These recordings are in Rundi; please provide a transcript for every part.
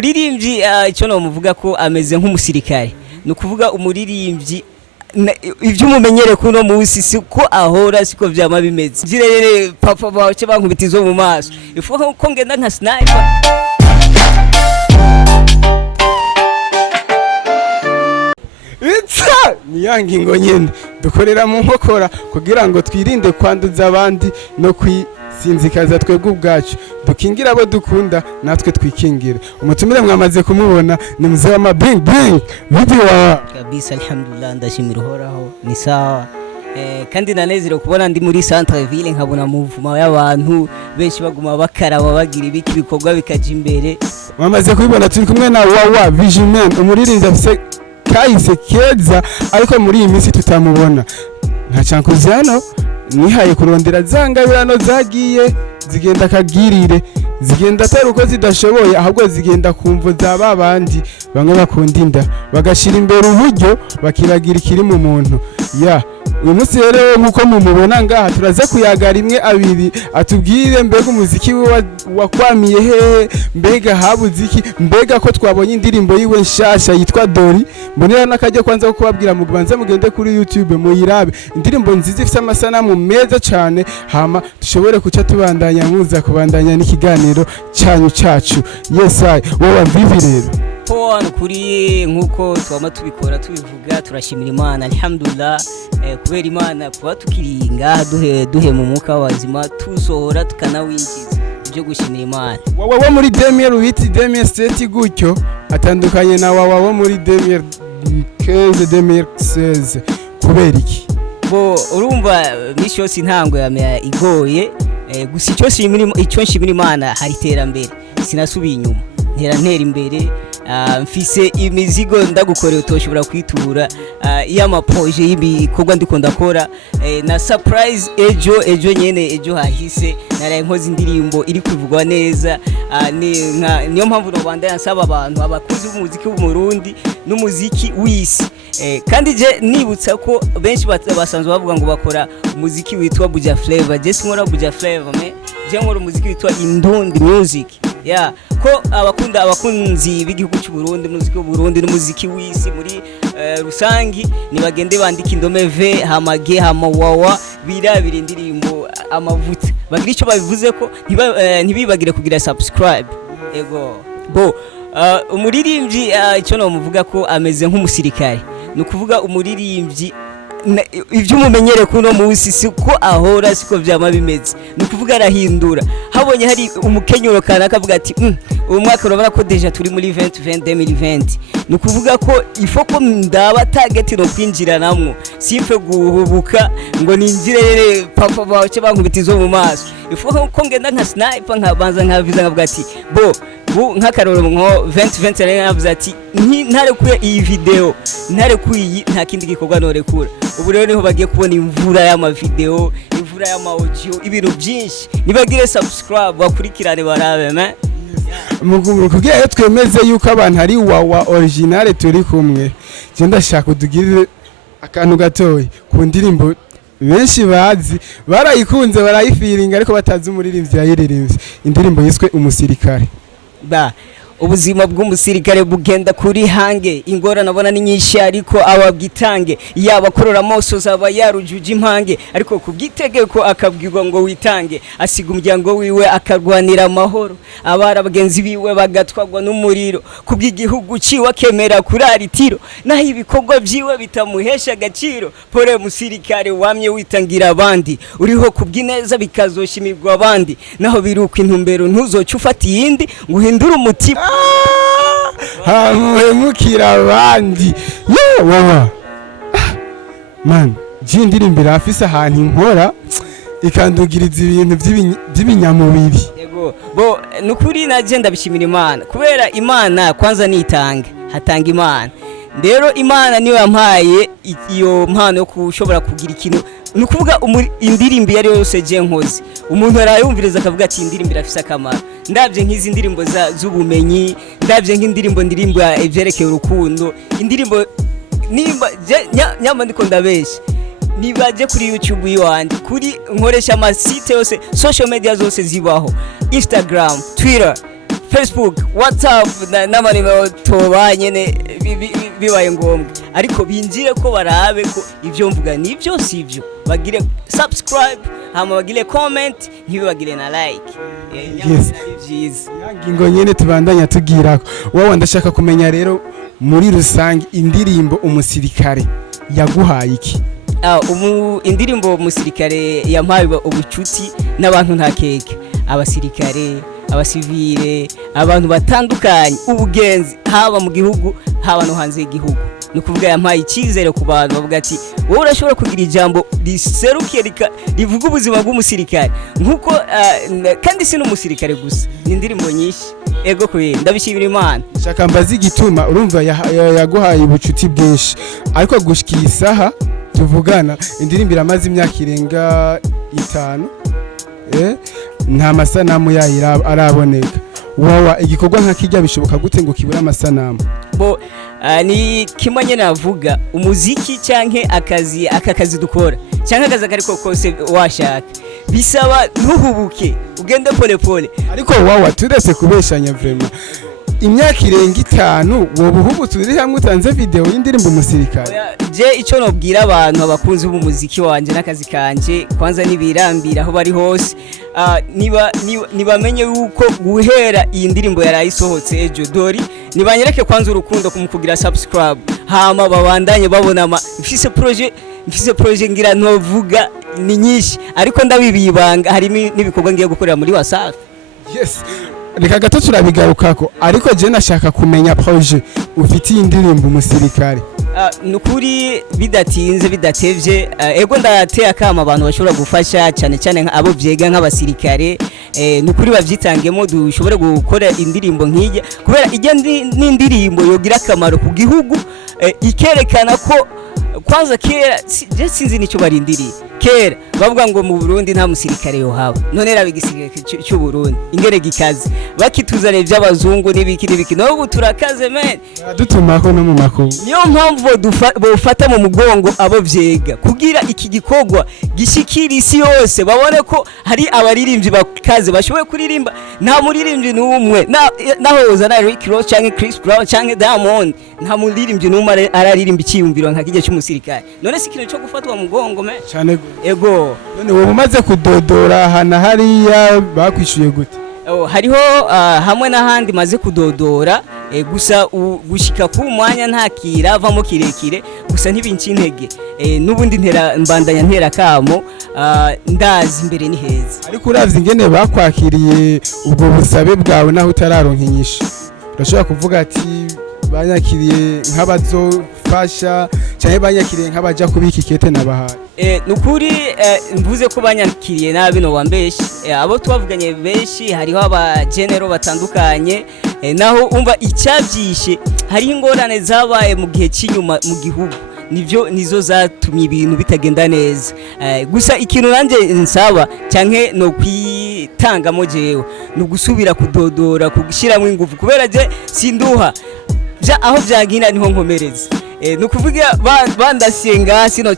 Umuririmbyi icyo no muvuga ko ameze nk'umusirikare no kuvuga umuririmbyi ivyo mumenyere kuno munsi siko ahora siko vyama bimeze jirere papa bawe bankubitizo mu maso ifuka ko ngenda nka sniper niyangi ngo nyene dukorera mu nkokora kugira ngo twirinde kwanduza abandi no sinzikaza twebwe ubwacu dukingira abo dukunda natwe twikingire umutumire mwamaze kumubona ni mzee wa bing bing video kabisa alhamdulillah ndashimira uhoraho ni sawa kandi nanezero kubona ndi muri centre ville nkabona muvuma y'abantu benshi baguma bakaraba bagira ibiki bikorwa bikaje imbere mwamaze kubibona turi kumwe na Wawa Vision umuririnda afise kahise keza ariko muri iyi minsi tutamubona nka Cankuzano nihaye kurondera zangabirano zagiye zigenda kagirire zigenda atari uko zidashoboye ahubwo zigenda kumvo za babandi bamwe bakunda inda bagashira imbere uburyo bakiragira ikiri mu muntu uyu munsi rero nkuko mumubona ngaha turaze kuyagara imwe abiri atubwire mbega umuziki wakwamiye hehe mbega habuze iki mbega ko twabonye indirimbo yiwe nshasha yitwa Dori mbonera nakajye kwanza kubabwira mubanze mugende kuri YouTube muyirabe indirimbo nziza ifite amasanamu meza cyane hama dushobore kuca tubandanya muza kubandanya n'ikiganiro cacu wowe vivirero Poa nukuri nkuko twama tubikora tubivuga turashimira Imana alhamdulillah kubera Imana kuba tukiringa duhe mu mwuka wazima tusohora tukanawinjiza byo gushimira Imana Wawa muri 2008 gutyo atandukanye na Wawa muri 2015-2016 kubera iki urumva misi yose intango ya igoye gusa icyo nshimira Imana hari terambere sinasubiye inyuma ntera imbere mfise imizigo ndagukorera utoshobora kwitura y'amaproje y'ibikorwa ndiko ndakora na surprise ejo nyene ejo hahise naraye nkoze indirimbo iri kwivugwa neza niyo mpamvu no Rwanda yansaba abantu abakuzi b'umuziki w'umurundi n'umuziki w'isi kandi je nibutsa ko benshi basanzwe bavuga ngo bakora umuziki witwa Buja Flavor je sinkora Buja Flavor je nkora umuziki witwa Indundi Music ko abakunzi b'igihugu cy'u Burundi n'umuziki w'u Burundi n'umuziki w'isi muri rusangi nibagende bandika indome V hamage hamawawa birabira indirimbo amavuta bagira icyo babivuze ko ntibibagire kugira subscribe umuririmbyi icyo no muvuga ko ameze nk'umusirikare no kuvuga umuririmbyi ivyo mumenyere kuno munsi siko ahora siko vyama bimeze no kuvuga arahindura habonye hari umukenyuro kana akavuga ati uwo mwaka urabona ko deja turi muri 2020 no kuvuga ko ifo ko ndaba target no kwinjira namwo simfe guhubuka ngo ninjire papa bawe bankubitizo mu maso ifo ko ngenda nka sniper nkabanza nkaviza ngavuga ati nk'akaroro nko 2020 navuze ati ntare kuye iyi video ntare kuyi nta kindi gikorwa norekura ubu rero niho bagiye kubona imvura y'amavideo imvura y'amaudio ibintu byinshi nibagire subscribe bakurikirane barabe mugumuru kugira twemeze yuko abantu ari Wawa original turi kumwe je ndashaka udugirire akantu gatoyi ku ndirimbo benshi bazi barayikunze barayifiringa ariko batazi umuririmbyi yayiririmbye indirimbo yiswe umusirikare ubuzima bw'umusirikare bugenda kuri hange ingora nabona ni nyinshi ariko ababwitange yabakorora moso zaba yarujuje impange ariko kubwitegeko akabwirwa ngo witange asiga umuryango wiwe akarwanira amahoro abara bagenzi biwe bagatwagwa n'umuriro kubw'igihugu ciwe akemera kuraritiro naho ibikorwa byiwe bitamuhesha agaciro pore musirikare wamye witangira abandi uriho kubw'ineza bikazoshimirwa abandi naho biruka intumbero ntuzoca ufata iyindi ngo uhindure umutima hamuhemukira abandi Wawa man jindirimbi afise ahantu inkora ikandugiriza ibintu by'ibinyamubiri nukuri naje ndabishimira Imana kubera Imana kwanza nitanga hatanga Imana rero Imana niyo yampaye iyo mpano yo kushobora kugira ikintu nukuvuga indirimbo yari yose je nkoze umuntu arayumviriza akavuga ati indirimbo irafise akamaro ndavye nk'izi ndirimbo z'ubumenyi ndavye nk'indirimbo ivyerekeye urukundo indirimbo nimba nyama ndiko ndabesha nibaje kuri YouTube yiwanje kuri nkoresha amasite yose social media zose zibaho Instagram Twitter Facebook, WhatsApp n'amanimero tubanye bibaye ngombwa, ariko binjire ko barabe ko ivyo mvuga nivyo sivyo, bagire subscribe hama bagire comment ntibagire na like. Yes. Vyiza Ingingo nyene tubandanya tugirako. Wowe ndashaka kumenya rero muri rusange indirimbo umusirikare yaguhaye iki? Indirimbo umusirikare yampaye ubucuti n'abantu nta keke, abasirikare, abasivile, abantu batandukanye, ubugenzi haba mu gihugu haba no hanze y'igihugu. Nukuvuga yampaye icyizere ku bantu bavuga ati wowe urashobora kugira ijambo riserukiye rivuga ubuzima bw'umusirikare nkuko kandi si n'umusirikare gusa, ni indirimbo nyinshi. Ego kwe ndabishimira Imana. Shaka mbazi igituma urumva yaguhaye ubucuti bwinshi, ariko gushika isaha tuvugana indirimbo iramaze imyaka irenga 5 nta masanamu yayo araboneka. Wawa igikorwa nka kijya bishoboka gute ngo kibura amasanamu? Bo ni kimanye navuga umuziki cyanke akazi dukora cyanke akazi kariko kose washaka bisaba ntuhubuke ugende pole pole, ariko wawa turese kubeshanya vraiment imyaka irenga 5 wobuhubutse uri hamwe utanze video y'indirimbo umusirikare. Je icyo nobwira abantu abakunzi b'umuziki wanje n'akazi kanje kwanza nibirambira aho bari hose, nibamenye yuko guhera iyi ndirimbo yarayisohotse ejo dori nibanyereke kwanza urukundo kumukugira subscribe hama babandanye babona mfise projet ngira ntovuga ni nyinshi, ariko ndabibibanga hari n'ibikorwa ngiye gukorera muri Wasafi. Yes. Reka gato turabigarukako, ariko je nashaka kumenya projet ufitiye indirimbo umusirikare. Nukuri bidatinze bidatevye, ego ndateye akama abantu bashobora gufasha cyane cyane abo vyega nk'abasirikare, nukuri bavyitangemo dushobore gukora indirimbo nk'ijya, kubera ijya n'indirimbo yogira akamaro ku gihugu, ikerekana ko kwanza kera je sinzi nicyo barindiriye. Kera bavuga ngo mu Burundi nta musirikare yo haba, none rabigisirikare cy'u Burundi ingere gikaze bakituzare by'abazungu n'ibiki no turakaze men dutumako no mu makuru. Niyo mpamvu bofata mu mugongo abo vyega kugira iki gikorwa gishikira isi yose, babone ko hari abaririmbyi bakaze bashoboye kuririmba, nta muririmbyi n'umwe naho uzana Rick Ross canke Chris Brown canke Diamond, nta muririmbyi n'umwe araririmba ikiyumviro nka kijya cy'umusirikare. None si kintu cyo gufatwa mu mugongo men cyane. Ego none wowe umaze kudodora hana hariya bakwishuye gute? Hariho hamwe n'ahandi maze kudodora, gusa gushika ku mwanya ntakira avamo kirekire, gusa ntibinci intege, n'ubundi mbandanya ntera kamo, ndazi imbere ni heza. Ariko uravye ingene bakwakiriye ubwo busabe bwawe naho utararonka inyishu, urashobora kuvuga ati banyakiriye nk'abazofasha cyane banyakiriye nk'abaja kubika ikete nabahaye? Nukuri mvuze ko banyakiriye nabi no wambeshi, abo twavuganye benshi hariho aba general batandukanye, naho umva icyavyishe hari ingorane zabaye mu gihe cy'inyuma mu gihugu, nizo zatumye ibintu bitagenda neza. Gusa ikintu nanje nsaba cyanke no kwitangamo jewe no gusubira kudodora kugishiramo ingufu, kubera je sinduha aho byagina niho nkomereza, nukuvuga bandasenga sino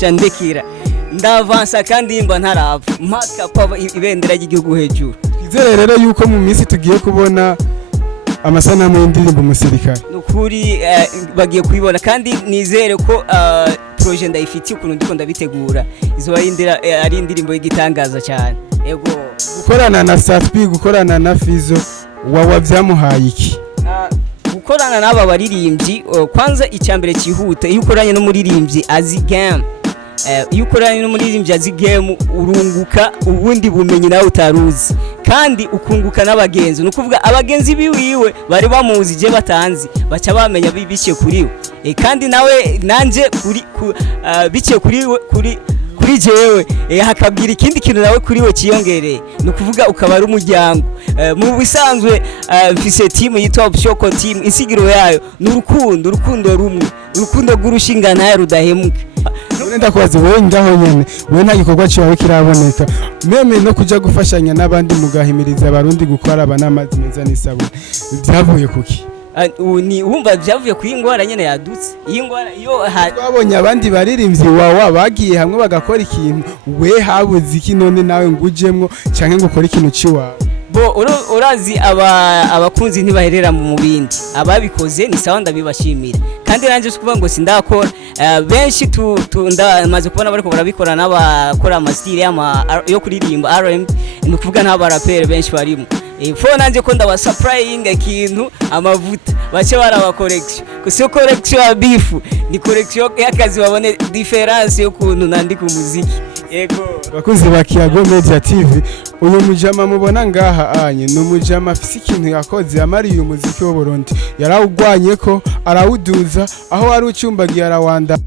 candekira ndavansa kandi mba ntarava mpaka kwa ibendera ry'igihugu hejuru. Izere rero yuko mu minsi tugiye kubona amasanamu y'indirimbo umusirikare. Nukuri bagiye kubibona kandi nizere ko projet ndayifitiye ukuntu ndiko ndabitegura izoba ari indirimbo y'igitangaza cyane. Ego gukorana na Safi, gukorana na Fizo, wawa vyamuhaye iki? Gukorana n'aba baririmbyi kwanza icyambere kihuta, iyo ukoranye n'umuririmbyi azi game, iyo ukoranye n'umuririmbyi azi game urunguka ubundi bumenyi nawe utaruzi, kandi ukunguka n'abagenzi. Nukuvuga abagenzi biwiwe bari bamuzi je batanzi baca bamenya bibishye kuriwe, kandi nawe nanje bicye kuri jewe hakabwira ikindi kintu nawe kuriwe kiyongereye, nukuvuga ukaba ari umuryango. Mu bisanzwe mfise team yitwa Obshoko team, insigiro yayo n'urukundo rumwe, urukundo rw'urushingana ya rudahemuka. Nenda kwaze wewe ngaho nyene wewe nta gikorwa cyawe kiraboneka, meme no kuja gufashanya n'abandi mugahimiriza abarundi gukora abanamazi meza n'isabune, byavuye kuki? Ni wumva byavuye ku ingwara nyene yadutse, iyi ngwara iyo twabonye abandi baririmbyi wawa bagiye hamwe bagakora ikintu, we habuze iki none nawe ngujemwo canke ngukora ikintu ciwawe? bo urazi abakunzi ntibaherera mu bindi ababikoze ni sawa ndabibashimira kandi nanje kuvuga ngo sindakora benshi ndamaze kubona bariko barabikora n'abakora amastyle yo kuririmba R&B ni kuvuga n'abarapere benshi barimo fo nanje ko ndabasupplying ikintu amavuta bace baraba collection kuko collection ya beef ni collection y'akazi babone difference yo kuntu nandika umuziki yego bakuzi ba Kiyago Media TV uyu mujama mubona ngaha anye no mujama afise ikintu yakoze amariye umuziki wo Burundi yarawugwanye ko arawuduza aho ari ucumbagiye arawanda